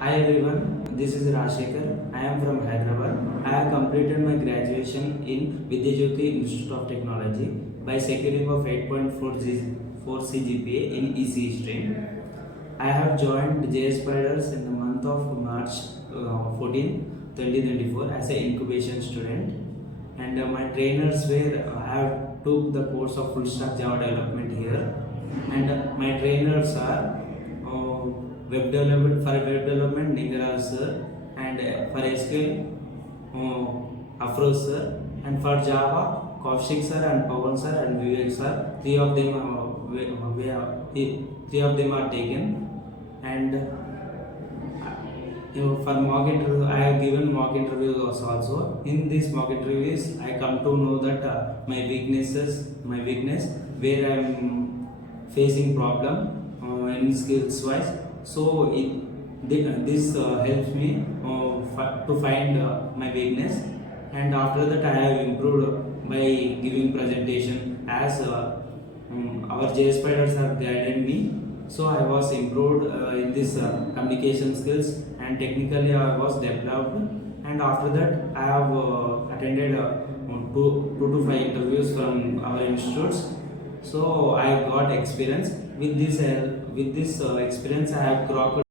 Hi everyone, this is Rajashekar. I am from Hyderabad. I have completed my graduation in Vidyajyoti Institute of Technology by securing of 8.4 CGPA in ECE stream. I have joined Jspiders in the month of March 14, 2024 as an incubation student, and my trainers were I have took the course of full stack Java development here, and my trainers are web development. For web development Ningaraj sir, and for SQL Afro sir, and for Java Kaushik sir and Pawan sir and Vivek sir. Three of them are taken, and for mock interview I have given mock interviews also. In these mock interviews I come to know that my weakness where I am facing problem in skills wise. So this helps me to find my weakness, and after that I have improved by giving presentation as our Jspiders have guided me. So I was improved in this communication skills, and technically I was developed. And after that I have attended two to five interviews from our institutes. So I got experience with this experience I have crossed